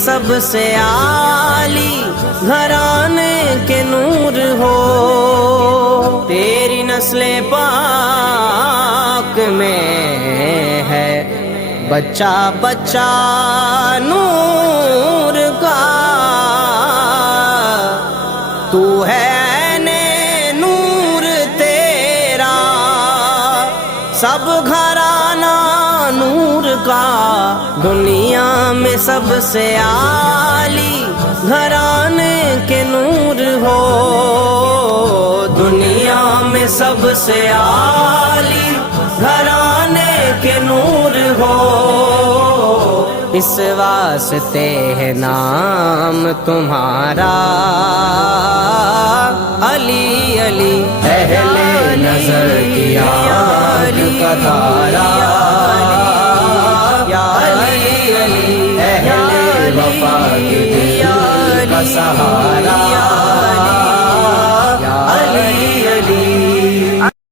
سب سے عالی گھرانے کے نور ہو، تیری نسل پاک میں ہے بچہ بچہ نور کا، تو ہے نور تیرا سب گھرانہ نور کا، دنیا میں سب سے عالی گھرانے کے نور ہو، دنیا میں سب سے عالی گھرانے کے نور ہو، اس واسطے ہے نام تمہارا علی علی، اہل نظر کی آنکھ کا تارا، علی علی، اہل وفا کے دل کا سہارا۔